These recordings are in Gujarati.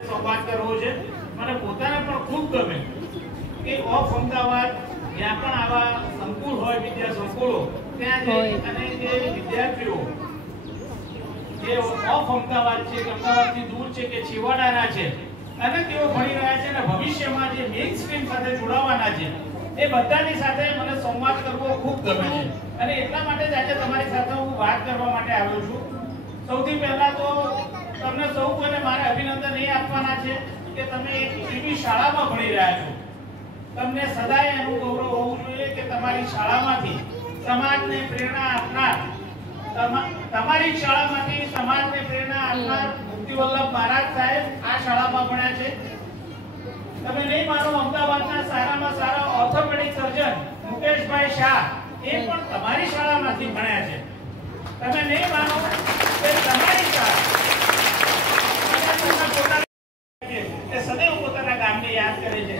સંવાદ કરવો છે મને પોતાને પણ ખૂબ ગમે કે ઓફ અમદાવાદ જ્યાં પણ આવા સંકુલ હોય વિદ્યા સંકુલો ત્યાં જઈ અને જે વિદ્યાર્થીઓ જે ઓફ અમદાવાદ છે કે અમદાવાદથી દૂર છે કે છેવાડાના છે અને તેઓ ભણી રહ્યા છે અને ભવિષ્યમાં જે મેઇન સ્ટ્રીમ સાથે જોડાવાના છે એ બધાની સાથે મને સંવાદ કરવો ખૂબ ગમે છે અને એટલા માટે જ આજે તમારી સાથે હું વાત કરવા માટે આવ્યો છું। સૌથી પહેલા તો તમને સૌ કોઈને મારે અભિનંદન એ આપવાના છે કે તમે એક એવી શાળામાં ભણી રહ્યા છો। તમને સદાય એનું ગૌરવ હોવું જોઈએ કે તમારી શાળામાંથી સમાજને પ્રેરણા આપનાર તમારી શાળામાંથી સમાજને પ્રેરણા આપનાર મુક્તિવલ્લભ મહારાજ સાહેબ આ શાળામાં ભણ્યા છે। તમે નહીં માનો અમદાવાદના સારામાં સારા ઓર્થોપેડિક સર્જન મુકેશભાઈ શાહ એ પણ તમારી શાળામાંથી ભણ્યા છે। તમે નહીં માનો કે તમારી શાળા એ સदैव પોતાના ગામને યાદ કરે છે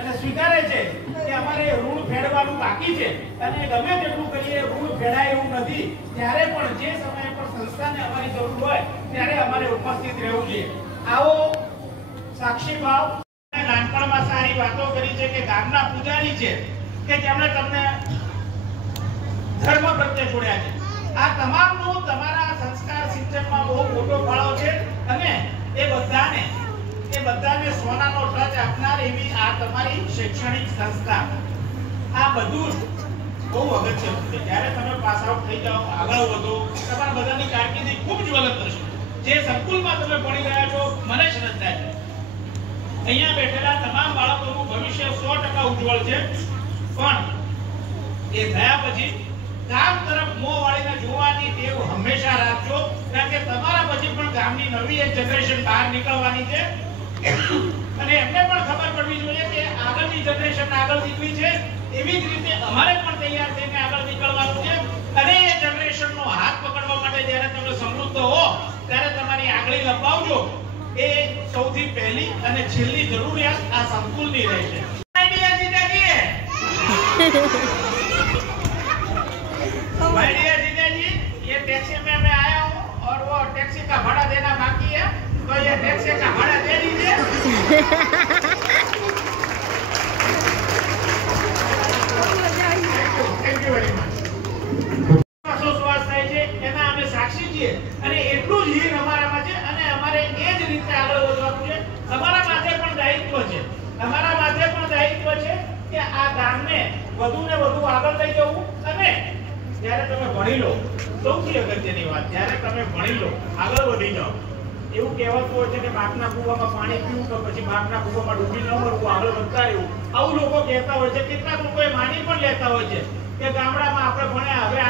અને સ્વીકારે છે કે અમારે ઋણ ફેડવાનું બાકી છે અને ગમે તેટલું કરીએ ઋણ ફેડાય એવું નથી। ત્યારે પણ જે સમયે પણ સંસ્થાને અમારી જરૂર હોય ત્યારે અમારે ઉપસ્થિત રહેવું જોઈએ। આવો સાક્ષી ભાવ નાનપણમાં સારી વાતો કરી છે કે ગામના પૂજારી છે કે જેમણે તમને ધર્મ પ્રત્યે જોડ્યા છે। આ તમામનો તમારા સંસ્કાર સિંચનમાં બહુ મોટો ફાળો છે અને એ બધાને સોનાનો ટચ આપનાર એવી આ તમારી શૈક્ષણિક સંસ્થા આ બધું બહુ અગત્યનું છે। જ્યારે તમે પાસ આઉટ થઈ જાઓ આગળ વધો તમારા બધાની કારકિર્દી ખૂબ જ્વલંત રહેશે। જે સંકુલમાં તમે ભણી રહ્યા છો મને શ્રદ્ધા છે અહીંયા બેઠેલા તમામ બાળકોનું ભવિષ્ય 100% ઉજ્જવળ છે પણ એ થયા પછી ગામ તરફ મોં વાળીને જોવાની ટેવ હંમેશા રાખજો કારણ કે તમારા પછી પણ ગામની નવી એક જનરેશન બહાર નીકળવાની છે અને એમને પણ ખબર પડવી જોઈએ કે આગળની જનરેશન આગળ નીકળી છે એવી જ રીતે અમારે પણ તૈયાર થઈને આગળ નીકળવાનું છે અને એ જનરેશનનો હાથ પકડવા માટે જ્યારે તમે સમૃદ્ધ હો ત્યારે તમારી આંગળી લંબાવજો। એ સૌથી પહેલી અને છેલ્લી જરૂરિયાત આ સંકુલની રહેશે। भाई डियर जीजा जी ये टैक्सी में मैं आया हूँ और वो टैक्सी का भाड़ा देना बाकी है तो ये टैक्सी का भाड़ा दे दीजिए। Thank you very much. શ્વાસ થાય છે એના અમે સાક્ષી છીએ અને એટલું જ હીર અમારામાં છે અને અમારે એ જ રીતે આગળ વધવાનું છે। અમારા માથે પણ દાયિત્વ છે કે આ ગામને વધુ ને વધુ આગળ લઈ જવું અને જ્યારે તમે ભણી લો સૌથી અગત્યની વાત જ્યારે તમે ભણી લો આગળ વધી જાઓ એવું કહેવાતું હોય છે કે બાપના કૂવામાં પાણી પીવું કે પછી બાપના કૂવામાં ડૂબી ન મરવું આગળ વધતા રહેવું આવું લોકો કહેતા હોય છે। કેટલાક લોકો એ માની પણ લેતા હોય છે કે ગામડામાં આપણે ભણ્યા હવે